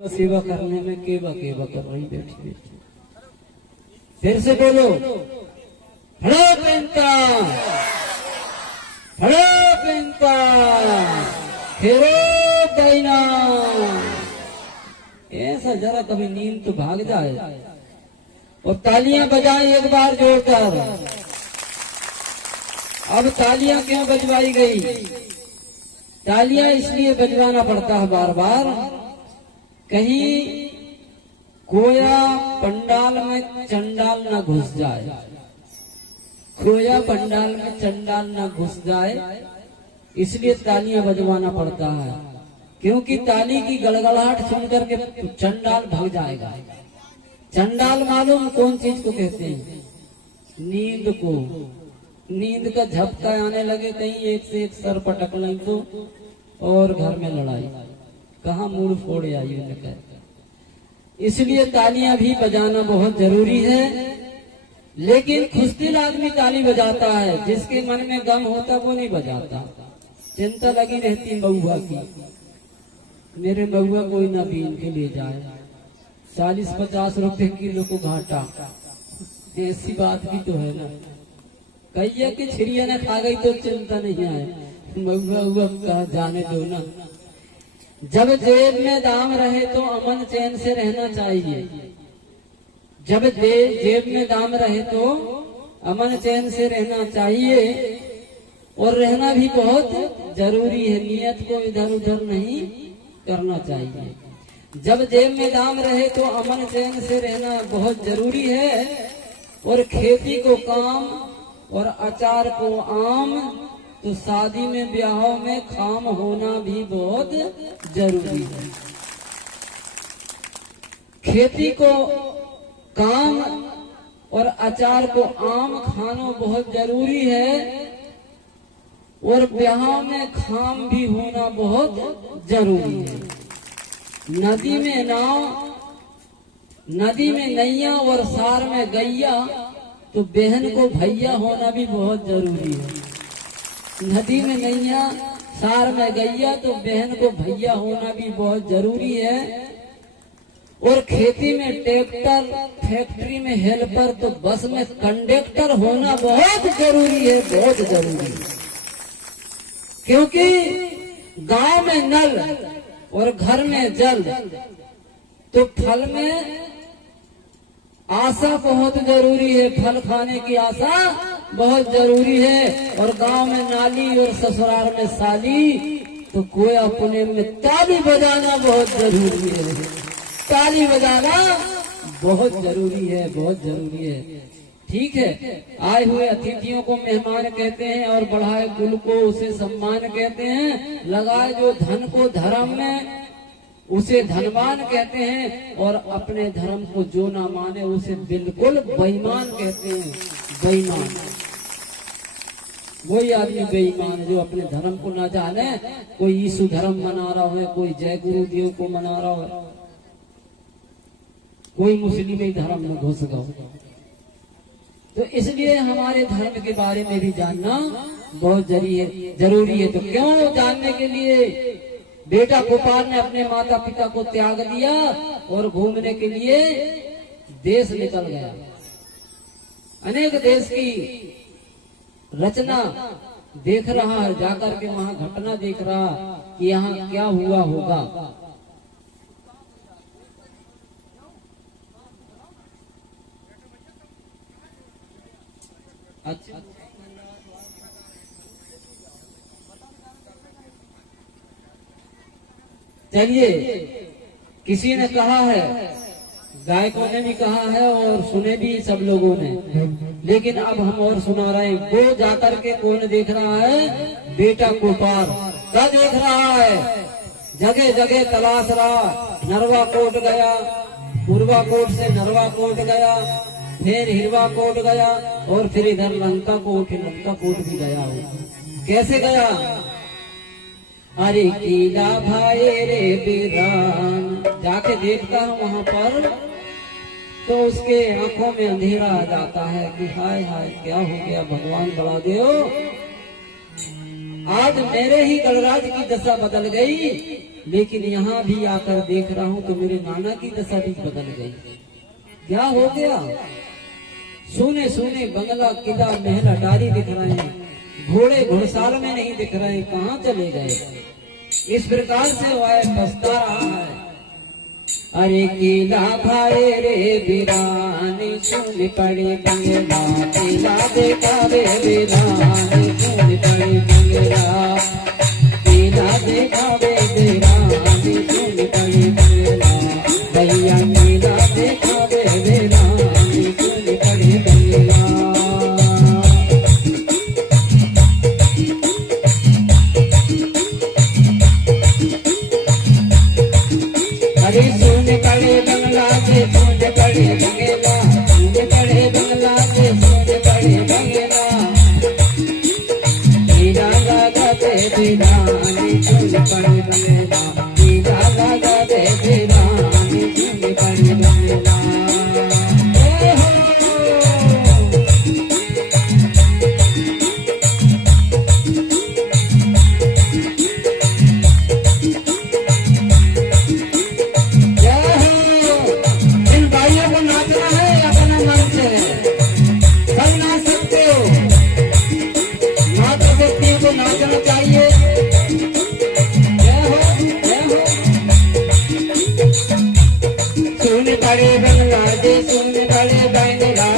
सेवा करने में केवा केवा कर रही बैठी बैठी। फिर से बोलो, खड़ो पेंता, खड़ो पेंता, फेरो दाहिना। ऐसा जरा कभी नींद तो भाग जाए। और तालियां बजाएं एक बार जोरदार। अब तालियां क्यों बजवाई गई? तालियां इसलिए बजवाना पड़ता है बार बार, कहीं खोया पंडाल में चंडाल न घुस जाए, खोया पंडाल में चंडाल न घुस जाए, इसलिए तालियां बजवाना पड़ता है। क्योंकि ताली की गड़गड़ाहट सुनकर के चंडाल भाग जाएगा। चंडाल मालूम कौन चीज को कहते हैं? नींद को। नींद का झपका आने लगे, कहीं एक से एक सर पटक लें तो और घर में लड़ाई, कहाँ मूड फोड़ आई उन्हें। इसलिए तालियां भी बजाना बहुत जरूरी है। लेकिन खुशदिल आदमी ताली बजाता है, जिसके मन में गम होता वो नहीं बजाता। चिंता लगी रहती बउआ की, मेरे बउआ कोई ना बीन के ले जाए, 40-50 रुपए किलो को घाटा। ऐसी बात भी तो है ना। कहिए कि छिड़िया ने खा गई तो चिंता नहीं आए, बउआ कहा जाने दो ना। जब जेब में दाम रहे तो अमन चैन से रहना चाहिए। जब जेब में दाम रहे तो अमन चैन से रहना चाहिए, और रहना भी बहुत जरूरी है। नियत को इधर उधर नहीं करना चाहिए। जब जेब में दाम रहे तो अमन चैन से रहना बहुत जरूरी है। और खेती को काम और अचार को आम, तो शादी में ब्याहों में खाम होना भी बहुत जरूरी है। खेती को काम और अचार को आम खाना बहुत जरूरी है, और ब्याहों में खाम भी होना बहुत जरूरी है। नदी में नाव, नदी में नैया और सार में गैया, तो बहन को भैया होना भी बहुत जरूरी है। नदी में नैया, सार में गैया, तो बहन को भैया होना भी बहुत जरूरी है। और खेती में ट्रैक्टर, फैक्ट्री में हेल्पर, तो बस में कंडक्टर होना बहुत जरूरी है, बहुत जरूरी है। क्योंकि गांव में नल और घर में जल, तो फल में आशा बहुत जरूरी है। फल खाने की आशा बहुत जरूरी है। और गांव में नाली और ससुराल में साली, तो कोई अपने में ताली बजाना बहुत जरूरी है। ताली बजाना बहुत जरूरी है, बहुत जरूरी है। ठीक है, आए हुए अतिथियों को मेहमान कहते हैं, और बढ़ाए कुल को उसे सम्मान कहते हैं। लगाए जो धन को धर्म में, उसे धनवान कहते हैं। और अपने धर्म को जो ना माने उसे बिल्कुल बेईमान कहते हैं। बेईमान वही आदमी बेईमान है जो अपने धर्म को ना जाने। कोई यीशु धर्म मना रहा है, कोई जय गुरुदेव को मना रहा है, कोई मुस्लिम धर्म में घुस गया। तो इसलिए हमारे धर्म के बारे में भी जानना बहुत जरूरी है। तो क्यों जानने के लिए बेटा गोपाल ने अपने माता पिता को त्याग दिया और घूमने के लिए देश निकल गया। अनेक देश की रचना देख रहा है, जाकर के वहां घटना देख रहा कि यहाँ क्या हुआ होगा। अच्छा, चलिए, किसी ने कहा है, गायकों ने भी कहा है और सुने भी सब लोगों ने, लेकिन अब हम और सुना रहे हैं। वो जाकर के कौन देख रहा है? बेटा गोपाल क्या देख रहा है? जगह जगह तलाश रहा। नरवा कोट गया, पूर्वा कोट से नरवा कोट गया, फिर हिरवा कोट गया, और फिर इधर लंका कोट भी गया। कैसे गया? अरे कीला भाई रे बिरान, जाके देखता हूँ वहां पर, तो उसके आंखों में अंधेरा आ जाता है कि हाय हाय क्या हो गया, भगवान बड़ा देव। आज मेरे ही गणराज की दशा बदल गई। लेकिन यहाँ भी आकर देख रहा हूँ तो मेरे नाना की दशा भी बदल गई। क्या हो गया? सोने सोने बंगला किला महल अटारी दिख रहे हैं, घोड़े घुड़साल में नहीं दिख रहे, कहाँ चले गए? इस प्रकार से वह पछता रहा है। अरे किला भाई रे वीरानी सुन पड़े बंगला, किला देखा रे वीरानी सुन पड़े बंगला, किला देखा रे वीरानी सुन पड़े बंगला, भैया किला देखा रे वीरानी सुन पड़े बंगला। अरे सुन पड़े बंगला से सुन पड़े बंगला, सुन पड़े बंगला से सुन पड़े बंगला, हीरा लगा दे दीवानी सुन पड़े बंगला, हीरा लगा दे दीवानी सुन पड़े बंगला। नाचना चाहिए। सुन पड़े बंगला दे सुन पड़े बंगला,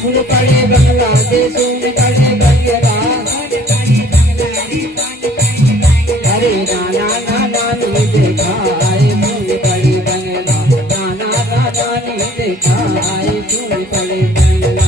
सुन पड़े बंगला दे सुन पड़े बंगला, अरे नाना नाना नी देखा सुन पड़े बंगला, नाना नाना नी देखा सुन पड़े बंगला।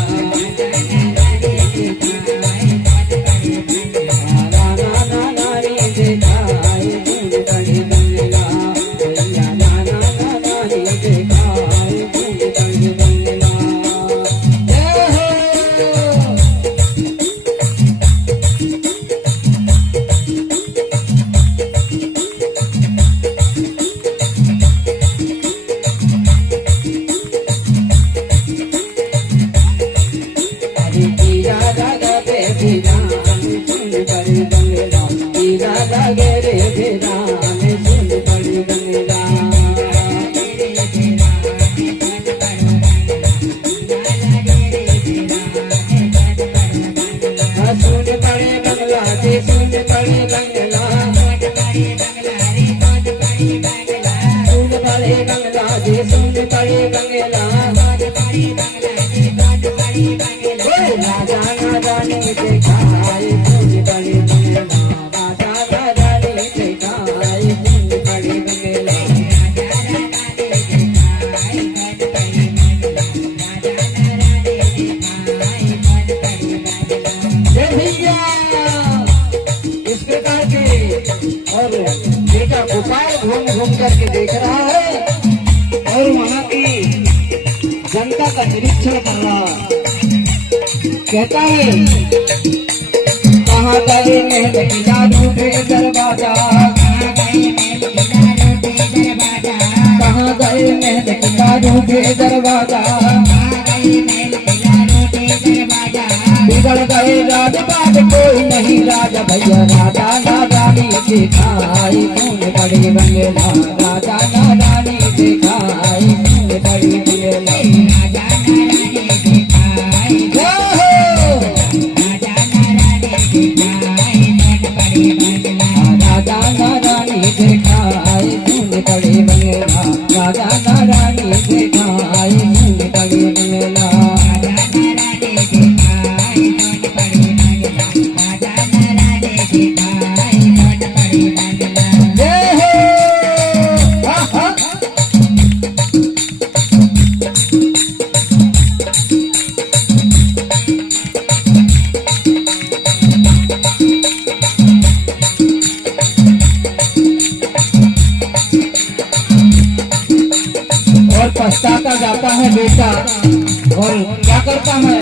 घूम घूम करके देख रहा है और वहाँ की जनता का निरीक्षण कर रहा। कहता है कहाँ गए महल किला रूठे दरवाजा, कहाँ गए महल किला रूठे दरवाजा, बिगड़ गए राजपाट कोई नहीं राजा, भैया राजा ना रानी दिखाई सुन पड़े बंगला, राजा ना रानी दिखाई सुन पड़े बंगला, राजा ना रानी दिखाई सुन पड़े बंगला, राजा ना रानी दिखाई सुन पड़े बंगला। पछताता जाता है बेटा और क्या करता है,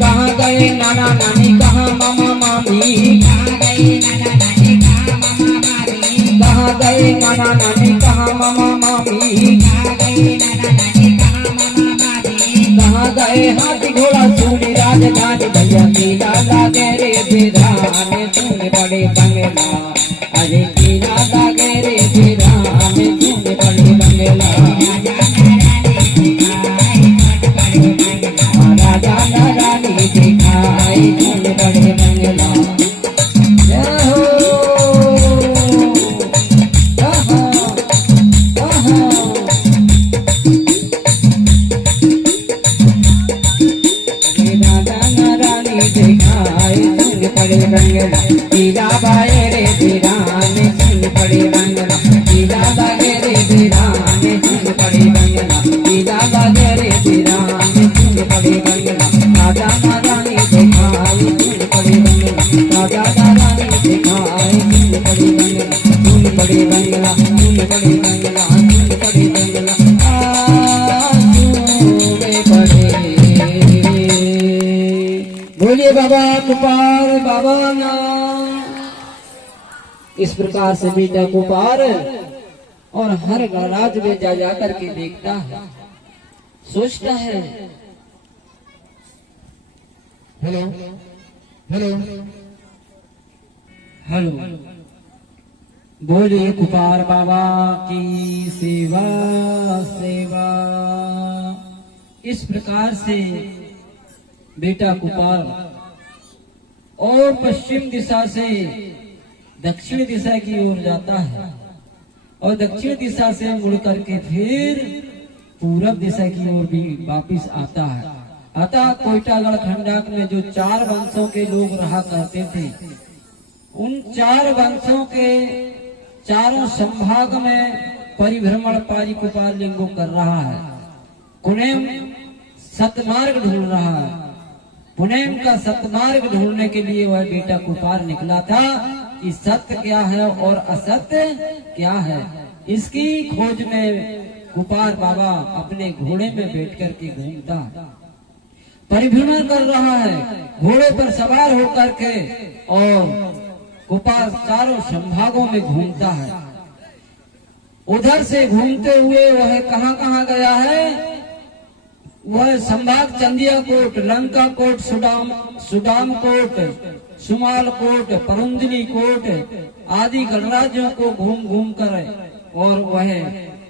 कहाँ गए नाना नानी कहाँ मामा मामी, कहाँ गए नाना नानी कहाँ मामा मामी, कहाँ गए नाना नानी कहाँ मामा मामी, कहाँ गए हाथी घोड़ा सूरी राजधानी, भैया मेला लागे रे बेधान सुन पड़े बंगला अरे कीना लागे रे तेरा में सुन पड़े बंगला राजा रानी दिखाई सुन पड़े बंगला जय हो आहा आहा दिखाई सुन पड़े बंगला हीरा बाए रे दीराने सुन पड़े बंगला हीरा बागे रे दीराने सुन पड़े बंगला हीरा बागे रे दीराने सुन पड़े बंगला राजा महारानी दिखाई सुन पड़े बंगला राजा महारानी दिखाई सुन पड़े बंगला सुन पड़े बंगला सुन पड़े बंगला सुन पड़े बंगला बोलिए बाबा कुपार बाबा ना। इस प्रकार से बेटा कुपार और हर गणराज में जा जाकर के देखता है, सोचता है हेलो हेलो हेलो बोलिए कुपार बाबा की सेवा सेवा। इस प्रकार से बेटा कुपार और पश्चिम दिशा से दक्षिण दिशा की ओर जाता है और दक्षिण दिशा से मुड़ करके फिर पूरब दिशा की ओर भी वापिस आता है। अतः कोयटागढ़ खंडाक में जो 4 वंशों के लोग रहा करते थे, उन 4 वंशों के चारों संभाग में परिभ्रमण पारी कुपार लिंगो कर रहा है। कुनेम सतमार्ग ढूंढ रहा है। पुनेम का सतमार्ग ढूंढने के लिए वह बेटा कुपार निकला था कि सत्य क्या है और असत्य क्या है। इसकी खोज में कुपार बाबा अपने घोड़े में बैठ कर के घूमता है, परिभ्रमण कर रहा है घोड़े पर सवार होकर के, और कुपार चारों संभागों में घूमता है। उधर से घूमते हुए वह कहाँ गया है? वह संभाग चंदिया कोट, लंका कोट, सुदाम कोट, सुमाल कोट, परुंदनी कोट आदि गणराज्यों को घूम घूम कर और वह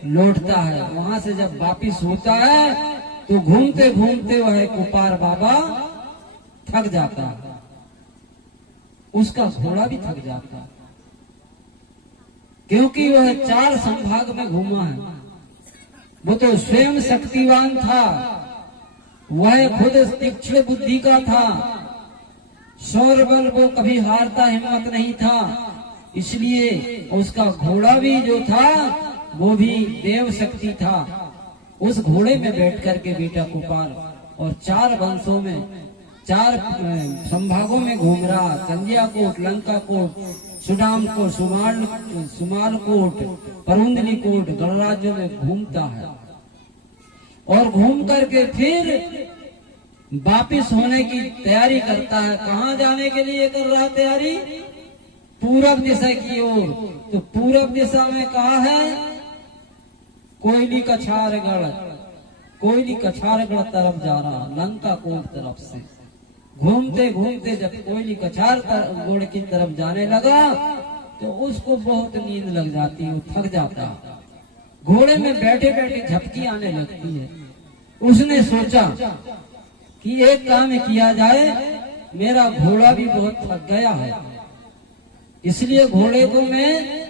लौटता है। वहां से जब वापिस होता है तो घूमते घूमते वह कुपार बाबा थक जाता है, उसका घोड़ा भी थक जाता है, क्योंकि वह 4 संभाग में घूमा है। वो तो स्वयं शक्तिवान था, वह खुद तीक्ष्ण बुद्धि का था, शौर्य बल वो कभी हारता हिम्मत नहीं था, इसलिए उसका घोड़ा भी जो था वो भी देव शक्ति था। उस घोड़े में बैठ करके बेटा कुपार और 4 वंशों में 4 संभागों में घूम रहा, चंदिया कोट, लंका कोट, सुदाम कोट, सुमाल कोट, परुंदनी कोट गणराज्यों में घूमता है और घूम करके फिर वापिस होने की तैयारी करता है। कहाँ जाने के लिए कर रहा तैयारी? पूरब दिशा की ओर। तो पूरब दिशा में कहा है? कोयली कछारगढ़ तरफ जा रहा, लंका कोट तरफ से। घूमते घूमते जब कोयली कछारगढ़ की तरफ जाने लगा तो उसको बहुत नींद लग जाती है, वो थक जाता है, घोड़े में बैठे बैठे झपकी आने लगती है। उसने सोचा कि एक काम किया जाए, मेरा घोड़ा भी बहुत थक गया है, इसलिए घोड़े को मैं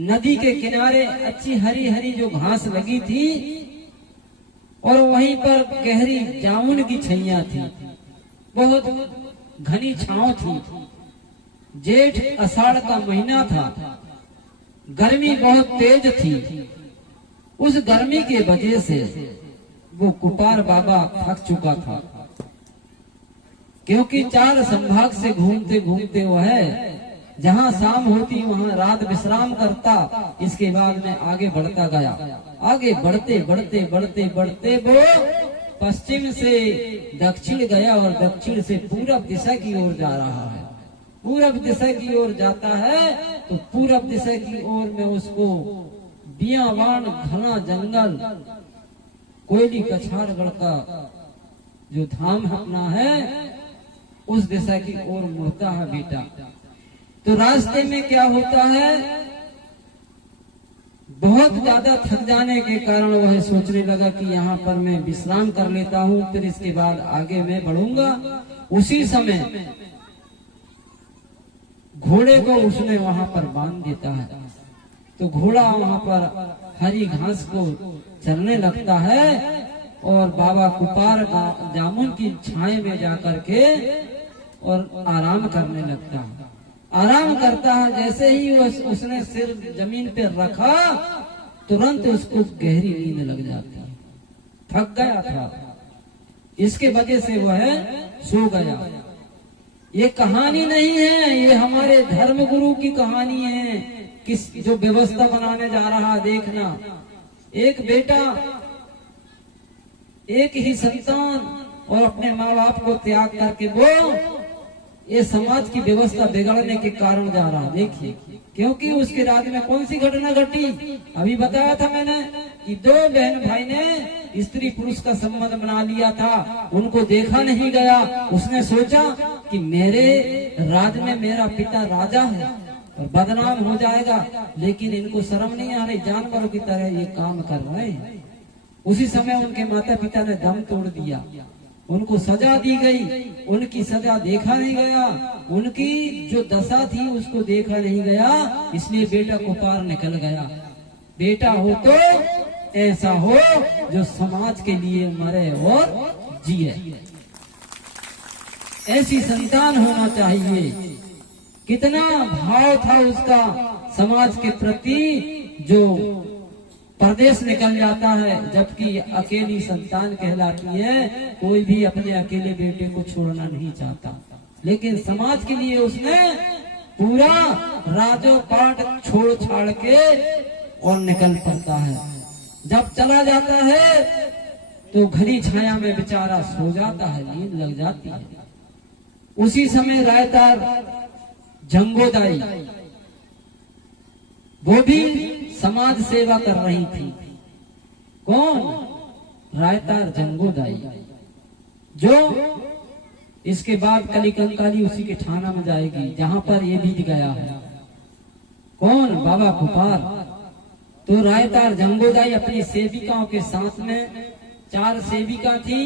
नदी के किनारे अच्छी हरी हरी जो घास लगी थी और वहीं पर गहरी जामुन की छैया थी, बहुत घनी छांव थी, जेठ आषाढ़ का महीना था, गर्मी बहुत तेज थी। उस गर्मी के वजह से वो कुपार बाबा थक चुका था, क्योंकि 4 संभाग से घूमते घूमते वह जहाँ शाम होती वहाँ रात विश्राम करता। इसके बाद में आगे बढ़ता गया। आगे बढ़ते बढ़ते बढ़ते बढ़ते वो पश्चिम से दक्षिण गया और दक्षिण से पूरब दिशा की ओर जा रहा है। पूरब दिशा की ओर जाता है तो पूरब दिशा की ओर में उसको बियावान घना जंगल, कोयली कछारगढ़ का जो धाम अपना है उस दिशा की ओर मुड़ता है बेटा। तो रास्ते में क्या होता है, बहुत ज्यादा थक जाने के कारण वह सोचने लगा कि यहाँ पर मैं विश्राम कर लेता हूँ, फिर इसके बाद आगे मैं बढ़ूंगा। उसी समय घोड़े को उसने वहां पर बांध देता है। तो घोड़ा वहां पर हरी घास को चलने लगता है और बाबा कुपार जामुन की छाए में जाकर के और आराम करने लगता है। आराम करता है, जैसे ही उसने सिर जमीन पे रखा तुरंत उसको गहरी नींद लग जाती है। थक गया था, इसके वजह से वह सो गया। ये कहानी नहीं है, ये हमारे धर्म गुरु की कहानी है। किस जो व्यवस्था बनाने जा रहा, देखना, एक बेटा, एक ही संतान और अपने माँ बाप को त्याग करके वो ये समाज की व्यवस्था बिगड़ने के कारण जा रहा। देखिए, क्योंकि उसके राज्य में कौन सी घटना घटी, अभी बताया था मैंने कि दो बहन भाई ने स्त्री पुरुष का संबंध बना लिया था, उनको देखा नहीं गया। उसने सोचा कि मेरे राज्य में मेरा पिता राजा है और बदनाम हो जाएगा, लेकिन इनको शर्म नहीं आ रही, जानवरों की तरह ये काम कर रहे हैं। उसी समय उनके माता पिता ने दम तोड़ दिया, उनको सजा दी गई। उनकी सजा देखा नहीं गया, उनकी जो दशा थी उसको देखा नहीं गया, इसलिए बेटा कुपार निकल गया। बेटा हो तो ऐसा हो जो समाज के लिए मरे और जिए, ऐसी संतान होना चाहिए। कितना भाव था उसका समाज के प्रति, जो परदेश निकल जाता है, जबकि अकेली संतान कहलाती है। कोई भी अपने अकेले बेटे को छोड़ना नहीं चाहता, लेकिन समाज के लिए उसने पूरा राजोपाट छोड़ छाड़ के और निकल पड़ता है। जब चला जाता है तो घनी छाया में बेचारा सो जाता है, नींद लग जाती है। उसी समय रायतार जंगोदाई, वो भी समाज सेवा कर रही थी। कौन? रायतार जंगोदाई, जो इसके बाद कली कंकाली उसी के थाना में जाएगी जहां पर ये बीत गया है। कौन? बाबा कुपार। तो रायतार जंगोदाई अपनी सेविकाओं के साथ में, 4 सेविका थी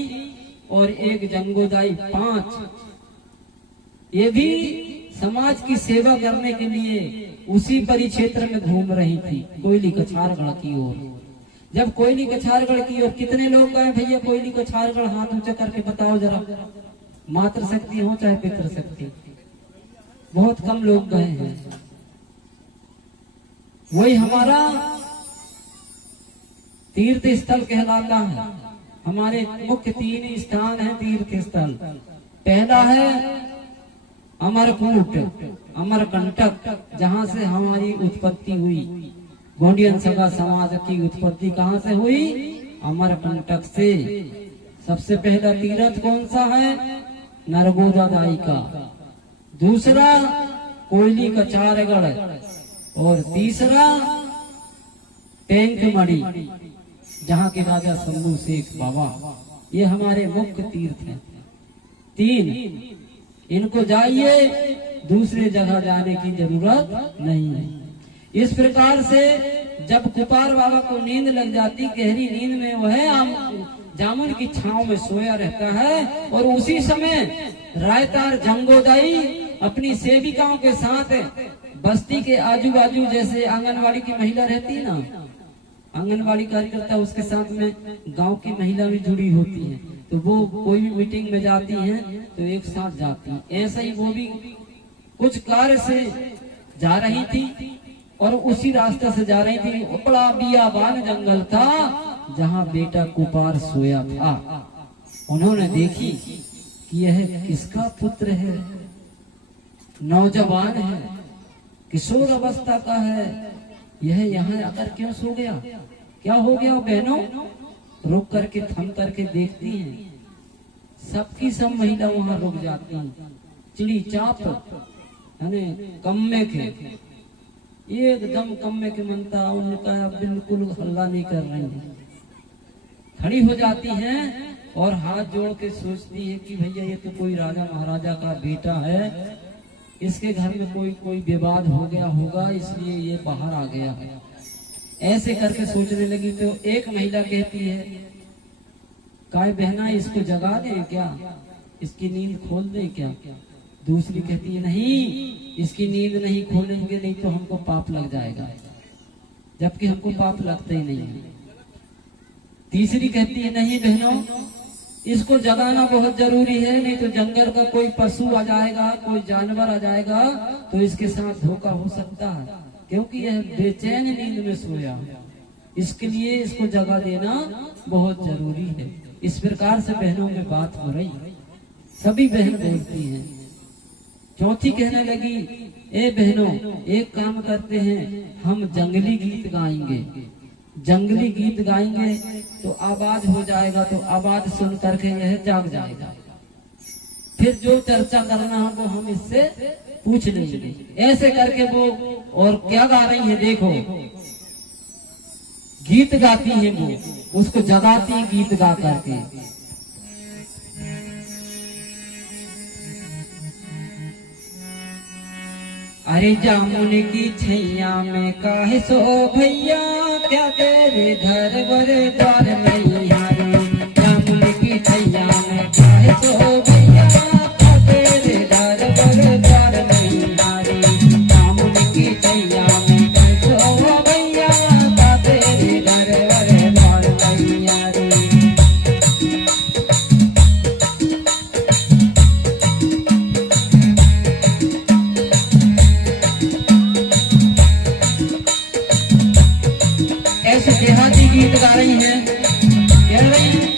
और एक जंगोदाई 5, ये भी समाज की सेवा करने के लिए उसी परिक्षेत्र में घूम रही थी, कोयली कछारगढ़ की ओर। जब कोयली कछारगढ़ की ओर कितने लोग गए भैया कोयली कछारगढ़? हाथ ऊंचा करके बताओ जरा। मातृ शक्ति हो चाहे पितृ शक्ति, बहुत कम लोग गए हैं। वही हमारा तीर्थ स्थल कहलाता है। हमारे मुख्य 3 स्थान है तीर्थ स्थल। पहला है अमरकूट, अमरकंटक, जहां से हमारी उत्पत्ति हुई। गोंडियन सभा समाज की उत्पत्ति कहां से हुई? अमरकंटक से। सबसे पहला तीर्थ कौन सा है? नरगोदा दाई का। दूसरा कोयली कछारगढ़ और तीसरा टेंकमढ़ी, जहां के राजा शंभू शेख बाबा। ये हमारे मुख्य तीर्थ हैं 3। इनको जाइए, दूसरे जगह जाने की जरूरत नहीं है। इस प्रकार से जब कुपार बाबा को नींद लग जाती, गहरी नींद में वह जामुन की छांव में सोया रहता है, और उसी समय रायतार जंगोदाई अपनी सेविकाओं के साथ बस्ती के आजू बाजू, जैसे आंगनवाड़ी की महिला रहती है ना, आंगनवाड़ी कार्यकर्ता, उसके साथ में गांव की महिला भी जुड़ी होती है। तो वो कोई भी मीटिंग में जाती हैं तो एक साथ जाती हैं। ऐसा ही वो भी कुछ कार्य से जा रही थी और उसी रास्ते से जा रही थी। बड़ा बियाबान जंगल था जहां बेटा कुपार सोया था। उन्होंने देखी कि यह किसका पुत्र है, नौजवान है, किशोर अवस्था का है, यह यहाँ आकर क्यों सो गया? क्या हो गया बहनों? रुक करके थम करके देखती हैं, सबकी सब महिला वहां रुक जाती हैं। चिड़ी चाप कम्मे के, एकदम कम्मे के मनता, उनका बिल्कुल हल्ला नहीं कर रही है, खड़ी हो जाती हैं और हाथ जोड़ के सोचती है कि भैया ये तो कोई राजा महाराजा का बेटा है, इसके घर में कोई विवाद हो गया होगा इसलिए ये बाहर आ गया है। ऐसे करके सोचने लगी तो एक महिला कहती है, काय बहना इसको जगा दें क्या, इसकी नींद खोल दें क्या। दूसरी कहती है नहीं, इसकी नींद नहीं खोलेंगे नहीं तो हमको पाप लग जाएगा, जबकि हमको पाप लगता ही नहीं है। तीसरी कहती है नहीं बहनों, इसको जगाना बहुत जरूरी है, नहीं तो जंगल का कोई पशु आ जाएगा, कोई जानवर आ जाएगा तो इसके साथ धोखा हो सकता है, क्योंकि यह बेचैन नींद में सोया है, इसके लिए इसको जगा देना बहुत जरूरी है। इस प्रकार से बहनों में बात हो रही, सभी बहन देखती हैं। चौथी कहने लगी, ए बहनों एक काम करते हैं, हम जंगली गीत गाएंगे, जंगली गीत गाएंगे तो आवाज हो जाएगा, तो आवाज सुन करके यह जाग जाएगा, फिर जो चर्चा करना है वो हम इससे पूछ लेंगे। ऐसे करके वो और क्या गा रही है देखो, गीत गाती है वो, उसको जगाती है गीत गा करके। अरे जामुन की छैया में काहे सो भैया, क्या तेरे घर वर द्वार नहीं हारे। जामुन की छैया में काहे सो भैया, क्या तेरे घर वर द्वार नहीं हारे। जामुन की छैया में काहे सो भैया, क्या तेरे घर वर द्वार नहीं हारे। ऐसे देहाती गीत गा रही हैं, कह रही हैं,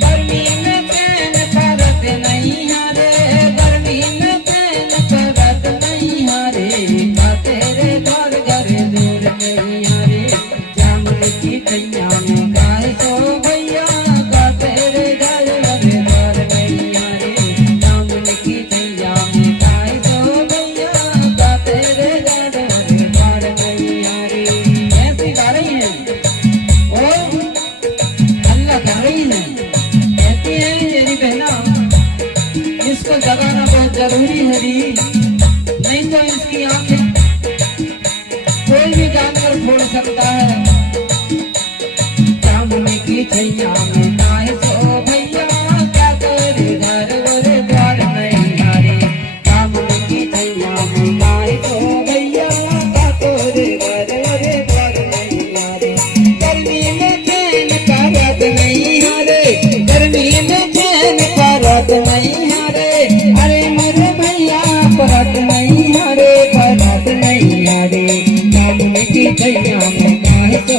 गर्मी में पैन परत नहीं हारे, गर्मी में पैन परत नहीं हारे, का तेरे घर घर दूर नहीं हारे। जामुन की छैया में काहे सो भैया, का तेरे घर घर द्वार नहीं हारे। जामुन की छैया में काहे सो भैया, का तेरे घर घर द्वार नहीं हारे। ऐसी गा रही है और अल्लाह कर रही है, कहती है मेरी बहना इसको जगाना बहुत जरूरी है री, नहीं तो इसकी आंखें कोई भी जानवर फोड़ सकता है। जामुन की छैया में काहे सो भैया, क्या तेरे घर वर द्वार नहीं हारे। जामुन की छैया में काहे सो भैया, क्या तेरे घर वर द्वार नहीं हारे। गर्मी में फैन परत नहीं हारे, गर्मी में फैन परत नहीं हारे। अरे मेरे भैया परत नहीं हारे, परत नहीं हारे। जामुन की छैया में काहे सो